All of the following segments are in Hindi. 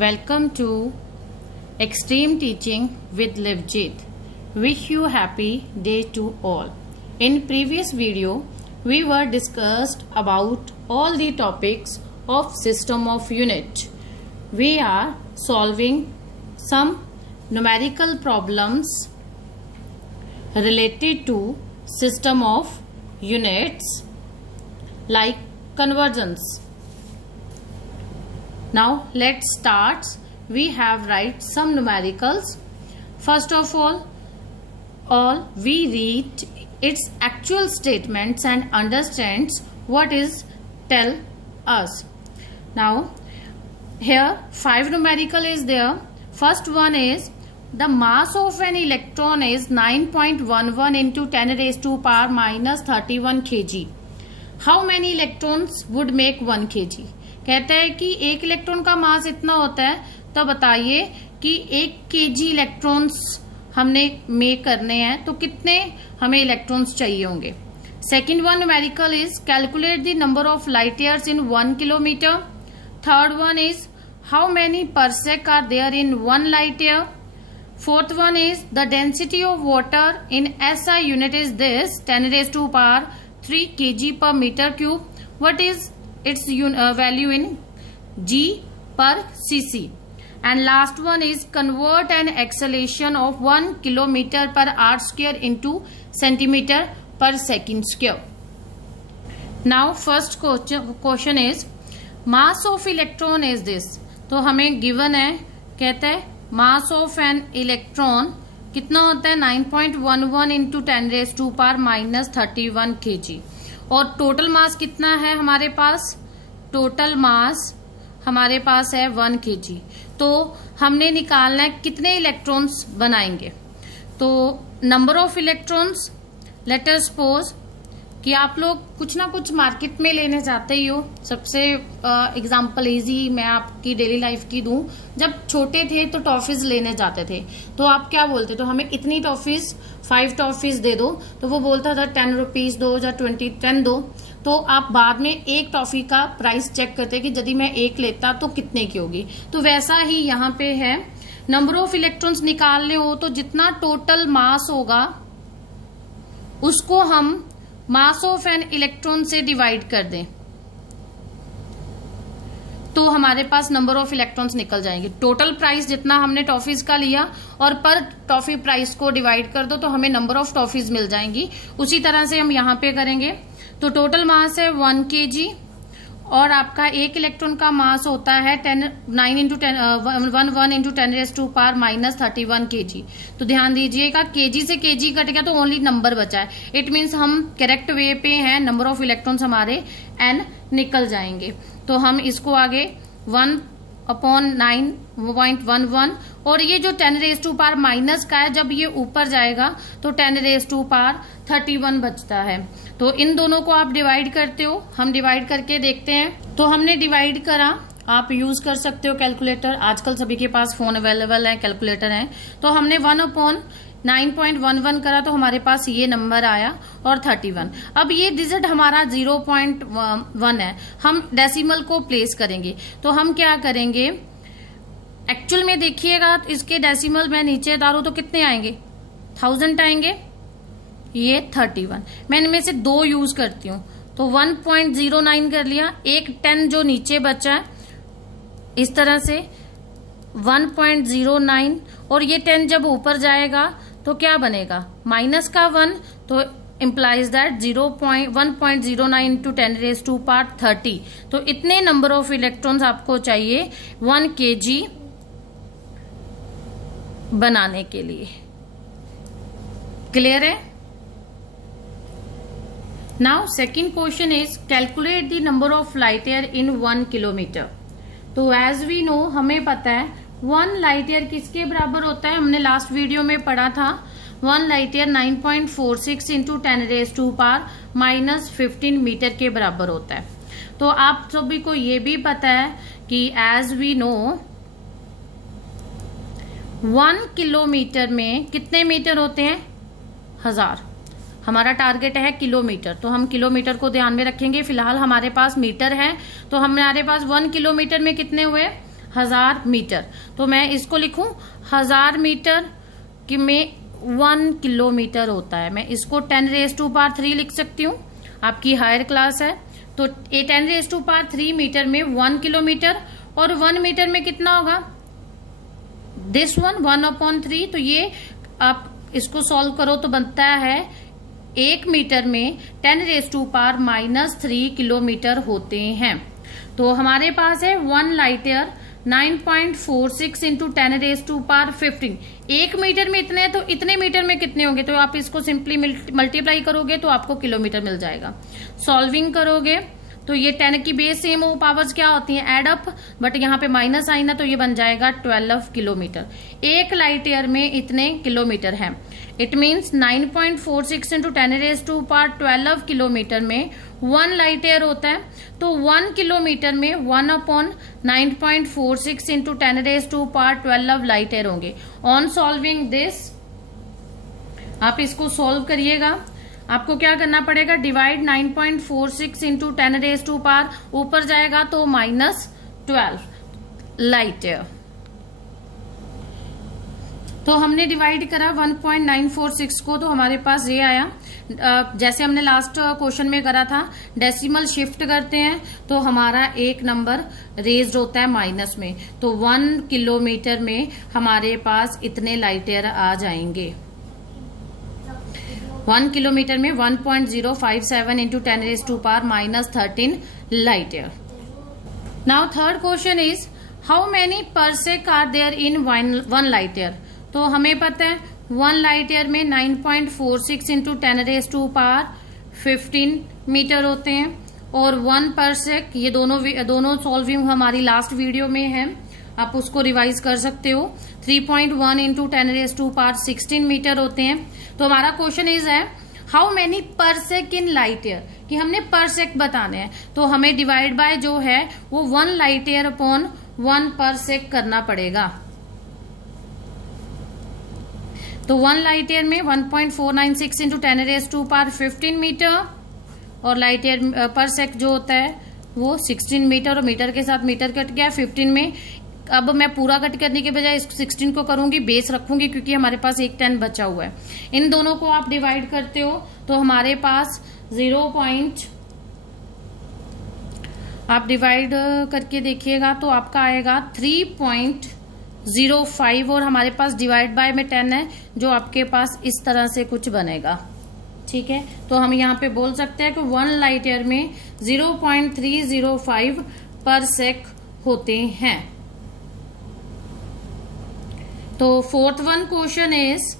Welcome to Extreme Teaching with Livjit. Wish you happy day to all. In previous video, we were discussed about all the topics of system of unit. We are solving some numerical problems related to system of units like conversions. Now let's start. We have write some numericals. First of all we read its actual statements and understands what is tell us. Now here 5 numerical is there. First one is the mass of an electron is 9.11 into 10 raised to power minus 31 kg. How many electrons would make 1 kg? कहता है कि एक इलेक्ट्रॉन का मास इतना होता है, तो बताइए कि 1 केजी इलेक्ट्रॉन्स हमने मेक करने हैं तो कितने हमें इलेक्ट्रॉन्स चाहिए होंगे. Second one numerical is calculate the number of light years in 1 kilometre. Third one is how many parsec are there in 1 light year. Fourth one is the density of water in SI unit is this 10 raised to power 3 kg per meter cube. What is its value in G per cc. And last one is convert an acceleration of 1 kilometer per hour square into centimeter per second square. Now first question is mass of electron is this. तो हमें given है, कहता है mass of an electron कितना होता है 9.11 into 10 raised to power minus 31 kg. और टोटल मास कितना है हमारे पास? टोटल मास हमारे पास है 1 kg. तो हमने निकालना है कितने इलेक्ट्रॉन्स बनाएंगे. तो number of electrons, let us suppose कि आप लोग कुछ ना कुछ मार्केट में लेने जाते ही हो. सबसे एग्जांपल इजी मैं आपकी डेली लाइफ की दूं. जब छोटे थे तो टॉफीज लेने जाते थे, तो आप क्या बोलते? तो हमें इतनी टॉफीज 5 टॉफीज दे दो. तो वो बोलता था 10 रुपीज दो या 10 दो. तो आप बाद में एक टॉफी का प्राइस चेक करते कि यदि मैं एक लेता तो कितने की होगी. तो वैसा ही यहाँ पे है, नंबर ऑफ इलेक्ट्रॉन्स निकालने हो तो जितना टोटल मास होगा उसको हम मास ऑफ एन इलेक्ट्रॉन से डिवाइड कर दें तो हमारे पास नंबर ऑफ इलेक्ट्रॉन्स निकल जाएंगे. टोटल प्राइस जितना हमने टॉफीज का लिया और पर टॉफी प्राइस को डिवाइड कर दो तो हमें नंबर ऑफ टॉफीज मिल जाएंगी. उसी तरह से हम यहाँ पे करेंगे. तो टोटल मास है 1 kg और आपका एक इलेक्ट्रॉन का मास होता है 11 into 10 raised to power minus 31 kg. तो ध्यान दीजिएगा kg से kg कट गया तो ओनली नंबर बचा है. इट मीन्स हम करेक्ट वे पे हैं, नंबर ऑफ इलेक्ट्रॉन्स हमारे n निकल जाएंगे. तो हम इसको आगे 1/9.11 और ये जो 10 raised to power माइनस का है, जब ये ऊपर जाएगा तो 10 raised to power 31 बचता है. तो इन दोनों को आप डिवाइड करते हो, हम डिवाइड करके देखते हैं. तो हमने डिवाइड करा, आप यूज कर सकते हो कैलकुलेटर. आजकल सभी के पास फोन अवेलेबल है, कैलकुलेटर है. तो हमने 1/9.11 करा तो हमारे पास ये नंबर आया और 31. अब ये डिजिट हमारा 0.1 है, हम डेसिमल को प्लेस करेंगे. तो हम क्या करेंगे, एक्चुअल में देखिएगा इसके डेसिमल में नीचे डालू तो कितने आएंगे? 1000 आएंगे. ये 31. मैं इनमें से 2 यूज करती हूँ तो 1.09 कर लिया. एक 10 जो नीचे बचा है इस तरह से 1.09 और ये 10 जब ऊपर जाएगा तो क्या बनेगा? माइनस का 1. तो implies that 1.09 into 10 raised to power 30. तो इतने नंबर ऑफ इलेक्ट्रॉन्स आपको चाहिए 1 kg बनाने के लिए. क्लियर है? Now second question is calculate the number of light year in 1 kilometre. तो एज वी नो, हमें पता है 1 लाइट ईयर किसके बराबर होता है? हमने लास्ट वीडियो में पढ़ा था 1 light year 9.46 into 10 raised to power minus 15 metre के बराबर होता है. तो आप सभी को ये भी पता है कि एज वी नो 1 किलोमीटर में कितने मीटर होते हैं? 1000. हमारा टारगेट है किलोमीटर, तो हम किलोमीटर को ध्यान में रखेंगे। फिलहाल हमारे पास मीटर है, तो हमारे पास 1 किलोमीटर में कितने हुए 1000 मीटर। तो मैं इसको लिखूं 1000 मीटर कि में 1 किलोमीटर होता है। मैं इसको 10⁻³ लिख सकती हूँ, आपकी हायर क्लास है। तो 10⁻³ मीटर में 1 किलोमीटर, और 1 मीटर में कितना होगा, दिस 1/3। तो ये आप इसको सॉल्व करो तो बनता है 1 मीटर में 10⁻³ किलोमीटर होते हैं। तो हमारे पास है 1 लाइट ईयर 9.46 इंटू 10⁻15। 1 मीटर में इतने, तो इतने मीटर में कितने होंगे, तो आप इसको सिंपली मल्टीप्लाई करोगे तो आपको किलोमीटर मिल जाएगा। सॉल्विंग करोगे तो ये 10 की बेस सेम हो, पावर्स क्या होती हैं, एड अप, बट यहाँ पे माइनस आइन है तो ये बन जाएगा 12 किलोमीटर। 1 लाइट ईयर में इतने किलोमीटर है। इट मीन्स 9.46 इंटू 10⁻12 किलोमीटर में 1 लाइट ईयर होता है। तो 1 किलोमीटर में 1/9.46 इंटू 10⁻12 लाइट ईयर होंगे। ऑन सॉल्विंग दिस, आप इसको सॉल्व करिएगा। आपको क्या करना पड़ेगा, डिवाइड 9.46 इंटू 10⁻, ऊपर जाएगा तो -12 लाइट ईयर। तो हमने डिवाइड करा 1.946 को, तो हमारे पास ये आया। जैसे हमने लास्ट क्वेश्चन में करा था, डेसिमल शिफ्ट करते हैं तो हमारा एक नंबर रेज्ड होता है माइनस में। तो 1 किलोमीटर में हमारे पास इतने लाइट ईयर आ जाएंगे। 1 किलोमीटर में 1.057 into 10⁻⁻13 light year. Now third question is how many parsec are there in 1 light year. तो हमें पता है 1 लाइट ईयर में 9.46 इंटू 10⁻15 मीटर होते हैं, और 1 परसेक, ये दोनों सॉल्विंग हमारी लास्ट वीडियो में है, आप उसको रिवाइज कर सकते हो। 3.1 इंटू 10⁻16 मीटर होते हैं। तो हमारा क्वेश्चन इज है how many parsec in light year, कि हमने परसेक बताने हैं। तो हमें डिवाइड बाय जो है वो 1 लाइट ईयर अपॉन 1 परसेक करना पड़ेगा। तो 1 लाइट ईयर में 1.496 इंटू 10⁻15 मीटर, और लाइट ईयर परसेक जो होता है वो 16 मीटर, और मीटर के साथ मीटर कट गया 15 में। अब मैं पूरा कट करने के बजाय 16 को करूंगी, बेस रखूंगी क्योंकि हमारे पास एक 10 बचा हुआ है। इन दोनों को आप डिवाइड करते हो तो हमारे पास 0. आप डिवाइड करके देखिएगा तो आपका आएगा 3.05, और हमारे पास डिवाइड बाय में 10 है, जो आपके पास इस तरह से कुछ बनेगा। ठीक है, तो हम यहाँ पे बोल सकते हैं कि 1 लाइट ईयर में 0.305 परसेक होते हैं। तो फोर्थ वन क्वेश्चन इज,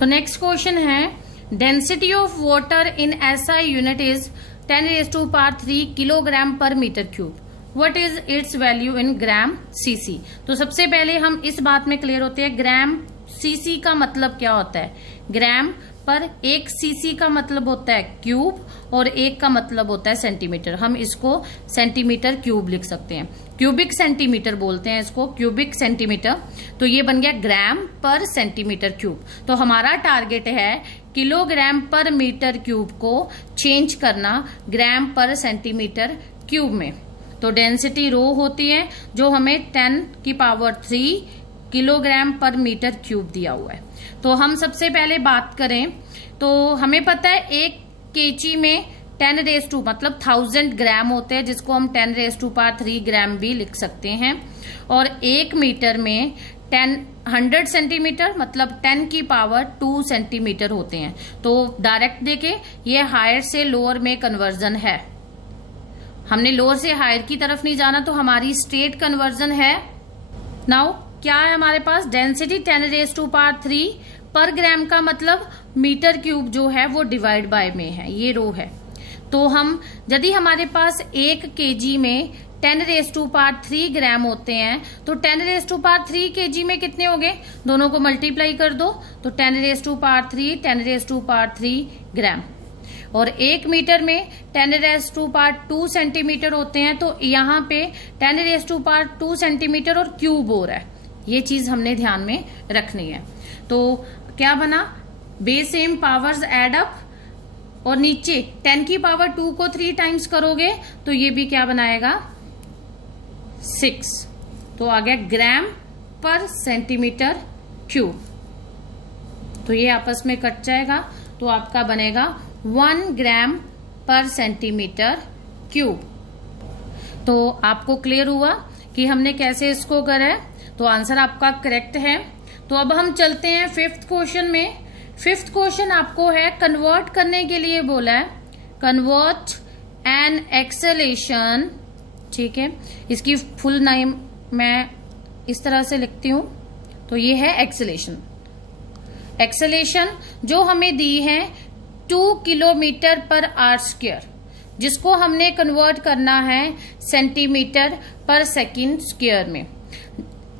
तो नेक्स्ट क्वेश्चन है density of water in SI unit is 10⁻³ kilogram per metre cube. What is its value in gram CC. तो सबसे पहले हम इस बात में क्लियर होते हैं, ग्राम सीसी का मतलब क्या होता है। ग्राम पर 1 सीसी का मतलब होता है क्यूब, और 1 का मतलब होता है सेंटीमीटर। हम इसको सेंटीमीटर क्यूब लिख सकते हैं, क्यूबिक सेंटीमीटर बोलते हैं इसको, क्यूबिक सेंटीमीटर। तो ये बन गया ग्राम पर सेंटीमीटर क्यूब। तो हमारा टारगेट है किलोग्राम पर मीटर क्यूब को चेंज करना ग्राम पर सेंटीमीटर क्यूब में। तो डेंसिटी रो होती है जो हमें 10⁻³ किलोग्राम पर मीटर क्यूब दिया हुआ है। तो हम सबसे पहले बात करें तो हमें पता है 1 kg में 10⁻, मतलब 1000 ग्राम होते हैं, जिसको हम 10⁻³ ग्राम भी लिख सकते हैं। और 1 मीटर में 100 सेंटीमीटर मतलब 10⁻² सेंटीमीटर होते हैं। तो डायरेक्ट देखे ये हायर से लोअर में कन्वर्जन है, हमने लोअर से हायर की तरफ नहीं जाना, तो हमारी स्ट्रेट कन्वर्जन है। नाउ क्या है हमारे पास, डेंसिटी 10⁻³ पर ग्राम का मतलब मीटर क्यूब जो है वो डिवाइड बाय में है, ये रो है। तो हम यदि हमारे पास 1 kg में 10⁻³ ग्राम होते हैं तो 10⁻³ kg में कितने हो गए, दोनों को मल्टीप्लाई कर दो तो 10⁻³ ग्राम। और 1 मीटर में 10⁻² सेंटीमीटर होते हैं, तो यहाँ पे 10⁻² सेंटीमीटर और क्यूब हो रहा है, ये चीज हमने ध्यान में रखनी है। तो क्या बना, base same powers add up, और नीचे 10⁻² को 3 टाइम्स करोगे तो ये भी क्या बनाएगा 6, तो आ गया ग्राम पर सेंटीमीटर क्यूब। तो ये आपस में कट जाएगा, तो आपका बनेगा 1 ग्राम पर सेंटीमीटर क्यूब। तो आपको क्लियर हुआ कि हमने कैसे इसको करा है, तो आंसर आपका करेक्ट है। तो अब हम चलते हैं 5th क्वेश्चन में। 5th क्वेश्चन आपको है कन्वर्ट करने के लिए बोला है, कन्वर्ट एन एक्सेलेरेशन, ठीक है, इसकी फुल नेम मैं इस तरह से लिखती हूं, तो ये है एक्सेलेरेशन। एक्सेलेरेशन जो हमें दी है 2 किलोमीटर पर आवर स्क्वायर, जिसको हमने कन्वर्ट करना है सेंटीमीटर पर सेकंड स्क्वायर में।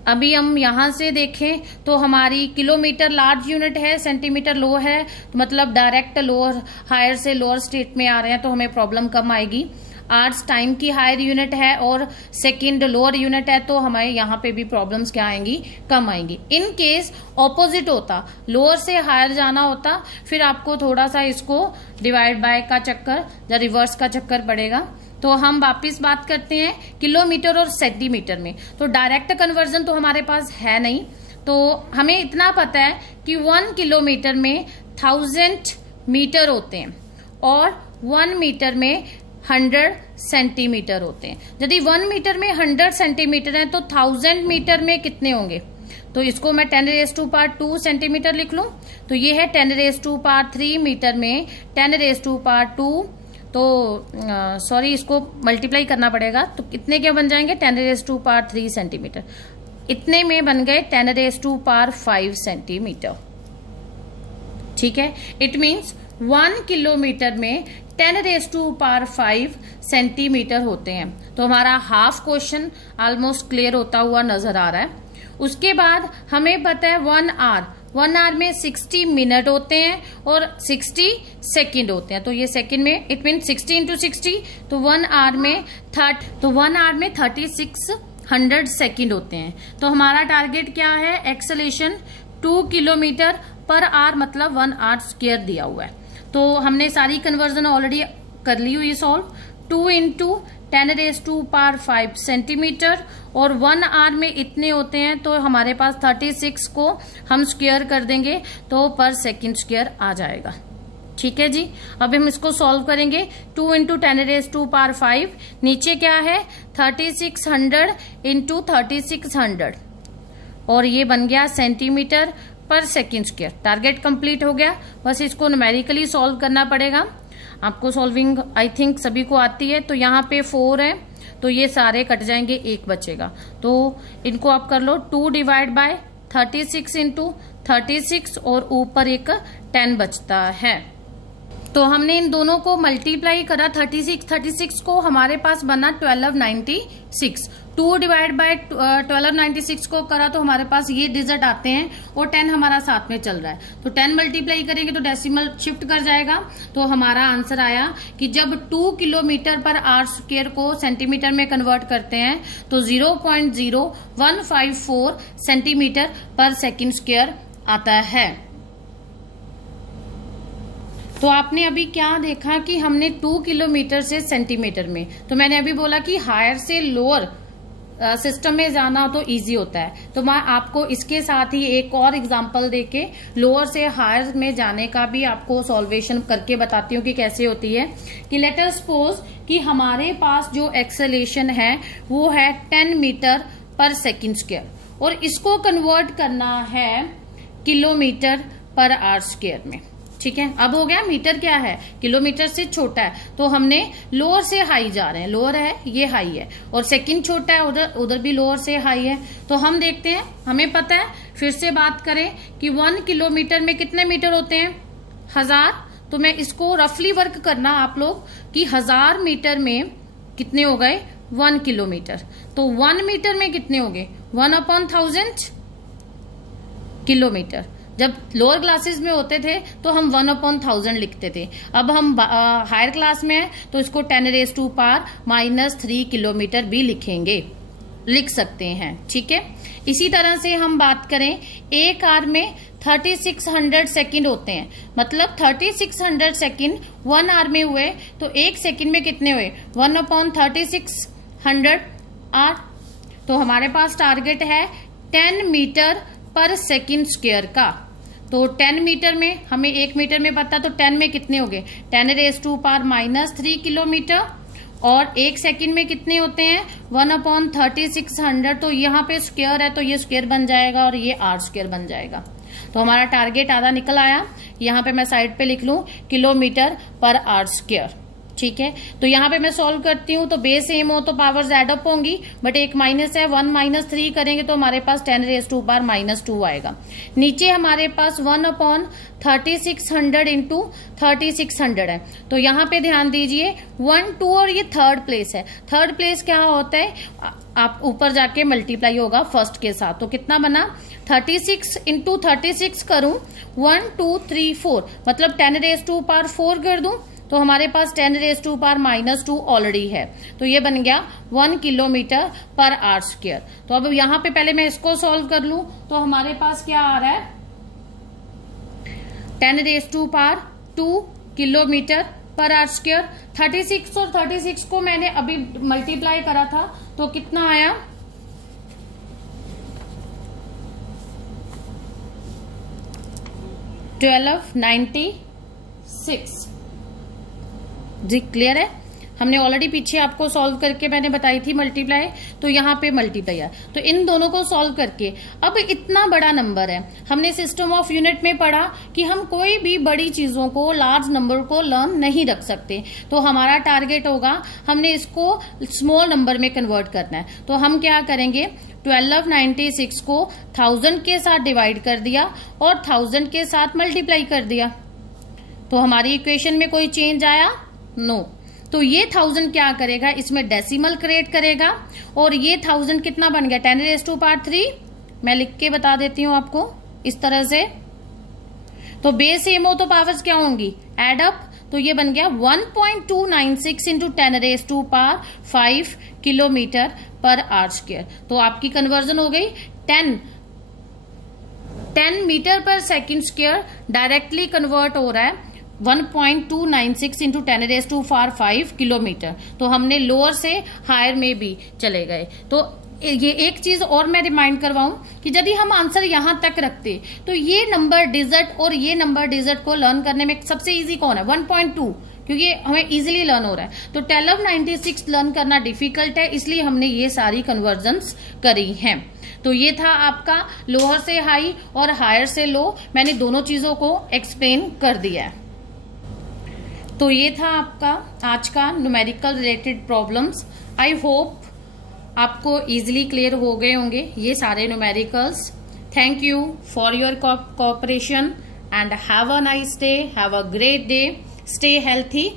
अभी हम यहां से देखें तो हमारी किलोमीटर लार्ज यूनिट है, सेंटीमीटर लो है, तो मतलब डायरेक्ट लोअर हायर से लोअर स्टेट में आ रहे हैं, तो हमें प्रॉब्लम कम आएगी। आवर्स टाइम की हायर यूनिट है और सेकंड लोअर यूनिट है, तो हमारे यहाँ पे भी प्रॉब्लम्स क्या आएंगी, कम आएंगी। इन केस ऑपोजिट होता, लोअर से हायर जाना होता, फिर आपको थोड़ा सा इसको डिवाइड बाय का चक्कर या रिवर्स का चक्कर पड़ेगा। तो हम वापिस बात करते हैं किलोमीटर और सेंटीमीटर में। तो डायरेक्ट कन्वर्जन तो हमारे पास है नहीं, तो हमें इतना पता है कि 1 किलोमीटर में 1000 मीटर होते हैं और 1 मीटर में 100 सेंटीमीटर होते हैं। यदि 1 मीटर में 100 सेंटीमीटर है तो 1000 मीटर में कितने होंगे, तो इसको मैं 10⁻² सेंटीमीटर लिख लूं, तो ये है 10⁻³ मीटर में 10⁻², तो सॉरी इसको मल्टीप्लाई करना पड़ेगा, तो कितने क्या बन जाएंगे 10⁻³ सेंटीमीटर, इतने में बन गए 10⁻5 सेंटीमीटर, ठीक है। इट मीन्स 1 किलोमीटर में 10⁻5 सेंटीमीटर होते हैं। तो हमारा हाफ क्वेश्चन ऑलमोस्ट क्लियर होता हुआ नजर आ रहा है। उसके बाद हमें पता है 1 आवर में 60 मिनट होते हैं और 60 सेकंड होते हैं, तो ये सेकंड में इट मीन 60 इंटू 60, तो 1 आवर में 3600 सेकंड होते हैं। तो हमारा टारगेट क्या है, एक्सेलेरेशन 2 किलोमीटर पर आवर मतलब 1 आवर स्क्वायर दिया हुआ है। तो हमने सारी कन्वर्जन ऑलरेडी कर ली हुई सॉल्व। 2 इंटू 10⁻5 सेंटीमीटर और 1 आवर में इतने होते हैं, तो हमारे पास 36 को हम स्क्वायर कर देंगे तो पर सेकंड स्क्वायर आ जाएगा, ठीक है जी। अब हम इसको सॉल्व करेंगे। 2 इंटू 10⁻5, नीचे क्या है 3600 इंटू 3600, और ये बन गया सेंटीमीटर पर सेकंड स्क्वायर। टारगेट कंप्लीट हो गया, बस इसको न्यूमेरिकली सॉल्व करना पड़ेगा। आपको सॉल्विंग आई थिंक सभी को आती है। तो यहाँ पे 4 है, तो ये सारे कट जाएंगे, 1 बचेगा, तो इनको आप कर लो 2 डिवाइड बाय 36 इंटू 36 और ऊपर एक 10 बचता है। तो हमने इन दोनों को मल्टीप्लाई करा, 36 को हमारे पास बना 1296। 2 डिवाइड बाय 1296 को करा तो हमारे पास ये डिजिट आते हैं और 10 हमारा साथ में चल रहा है, तो 10 मल्टीप्लाई करेंगे तो डेसिमल शिफ्ट कर जाएगा। तो हमारा आंसर आया कि जब 2 किलोमीटर पर आवर स्क्वायर को सेंटीमीटर में कन्वर्ट करते हैं तो 0.0154 सेंटीमीटर पर सेकंड स्क्वायर आता है। तो आपने अभी क्या देखा कि हमने 2 किलोमीटर से सेंटीमीटर में, तो मैंने अभी बोला कि हायर से लोअर सिस्टम में जाना तो इजी होता है, तो मैं आपको इसके साथ ही एक और एग्जांपल देके लोअर से हायर में जाने का भी आपको सॉल्वेशन करके बताती हूँ कि कैसे होती है। कि लेट अस सपोज कि हमारे पास जो एक्सेलेरेशन है वो है 10 मीटर पर सेकंड स्क्वायर और इसको कन्वर्ट करना है किलोमीटर पर आवर स्क्वायर में, ठीक है। अब हो गया मीटर क्या है, किलोमीटर से छोटा है, तो हमने लोअर से हाई जा रहे हैं, लोअर है ये हाई है, और सेकंड छोटा है उधर भी लोअर से हाई है। तो हम देखते हैं, हमें पता है, फिर से बात करें कि 1 किलोमीटर में कितने मीटर होते हैं 1000। तो मैं इसको रफली वर्क करना आप लोग कि 1000 मीटर में कितने हो गए 1 किलोमीटर, तो 1 मीटर में कितने हो गए 1/1000 किलोमीटर। जब लोअर क्लासेस में होते थे तो हम 1/1000 लिखते थे, अब हम हायर क्लास में हैं तो इसको 10⁻³ किलोमीटर भी लिख सकते हैं, ठीक है। इसी तरह से हम बात करें, एक आवर में 3600 सेकंड होते हैं, मतलब 3600 सेकंड 1 आवर में हुए तो 1 सेकंड में कितने हुए 1/3600 आवर, तो हमारे पास टारगेट है 10 मीटर पर सेकंड स्क्वायर का। तो 10 मीटर में हमें 1 मीटर में पता, तो 10 में कितने हो गए 10⁻³ किलोमीटर, और 1 सेकंड में कितने होते हैं 1/3600। तो यहाँ पे स्क्वायर है तो ये स्क्वायर बन जाएगा और ये r² बन जाएगा। तो हमारा टारगेट आधा निकल आया। यहाँ पे मैं साइड पे लिख लूं किलोमीटर पर r²। ठीक है, तो यहाँ पे मैं सॉल्व करती हूँ। तो बेस सेम हो तो पावर्स एड अप होंगी, बट एक माइनस है, 1 - 3 करेंगे तो हमारे पास 10⁻² आएगा। नीचे हमारे पास 1/3600 इंटू 3600 है। तो यहाँ पे ध्यान दीजिए 1, 2 और ये थर्ड प्लेस है। थर्ड प्लेस क्या होता है, आप ऊपर जाके मल्टीप्लाई होगा फर्स्ट के साथ। तो कितना बना 36 इंटू 36 करूं 1, 2, 3, 4, मतलब 10⁻⁴ कर दूं तो हमारे पास 10⁻² ऑलरेडी है। तो ये बन गया 1 किलोमीटर पर r²। तो अब यहाँ पे पहले मैं इसको सॉल्व कर लूं तो हमारे पास क्या आ रहा है 10⁻² किलोमीटर पर r²। 36 और 36 को मैंने अभी मल्टीप्लाई करा था तो कितना आया 1296 जी। क्लियर है, हमने ऑलरेडी पीछे आपको सॉल्व करके मैंने बताई थी मल्टीप्लाई, तो यहाँ पे मल्टीप्लाई है। तो इन दोनों को सॉल्व करके अब इतना बड़ा नंबर है, हमने सिस्टम ऑफ यूनिट में पढ़ा कि हम कोई भी बड़ी चीजों को, लार्ज नंबर को लर्न नहीं रख सकते। तो हमारा टारगेट होगा हमने इसको स्मॉल नंबर में कन्वर्ट करना है। तो हम क्या करेंगे 1296 को 1000 के साथ डिवाइड कर दिया और 1000 के साथ मल्टीप्लाई कर दिया। तो हमारी इक्वेशन में कोई चेंज आया नो। तो ये 1000 क्या करेगा, इसमें डेसिमल क्रिएट करेगा और ये 1000 कितना बन गया 10⁻³ मैं लिख के बता देती हूं आपको इस तरह से। तो बेस सेम हो तो पावर्स क्या होंगी एड अप। तो ये बन गया 1.296 इंटू 10⁻⁵ किलोमीटर पर r²। तो आपकी कन्वर्जन हो गई 10 मीटर पर सेकंड स्क्वायर डायरेक्टली कन्वर्ट हो रहा है 1.296 इंटू 10⁻⁵ किलोमीटर। तो हमने लोअर से हायर में भी चले गए। तो ये एक चीज और मैं रिमाइंड करवाऊं कि यदि हम आंसर यहां तक रखते तो ये नंबर डिजिट और ये नंबर डिजिट को लर्न करने में सबसे इजी कौन है 1.2, क्योंकि हमें इजीली लर्न हो रहा है। तो 1296 लर्न करना डिफिकल्ट है, इसलिए हमने ये सारी कन्वर्जन्स करी हैं। तो ये था आपका लोअर से हाई और हायर से लो, मैंने दोनों चीजों को एक्सप्लेन कर दिया है। तो ये था आपका आज का numerical related problems. I hope आपको इजीली क्लियर हो गए होंगे ये सारे numericals. Thank you for your cooperation and have a nice day, have a great day, stay healthy.